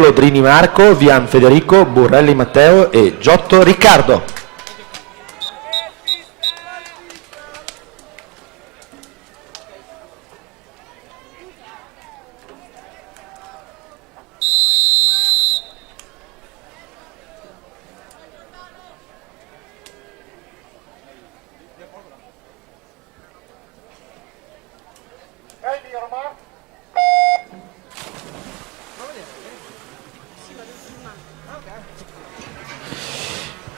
Lodrini Marco, Vian Federico, Burrelli Matteo e Giotto Riccardo.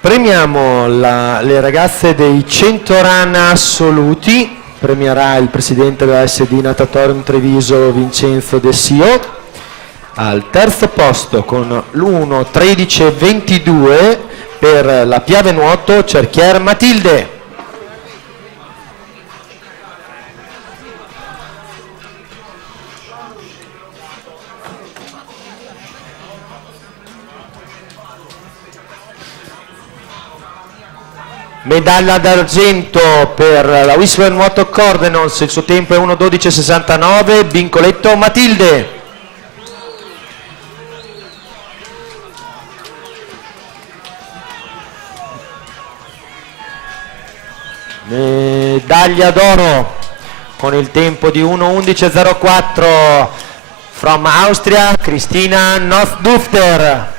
Premiamo le ragazze dei 100 run assoluti, premierà il presidente della SD Natatorium Treviso Vincenzo De Sio. Al terzo posto con l'1.13.22 per la Piave Nuoto Cerchier Matilde. Medaglia d'argento per la Whistler Nuoto Cordenons, il suo tempo è 1.12.69, Bincoletto Matilde. Medaglia d'oro con il tempo di 1.11.04 from Austria, Cristina Nothdufter.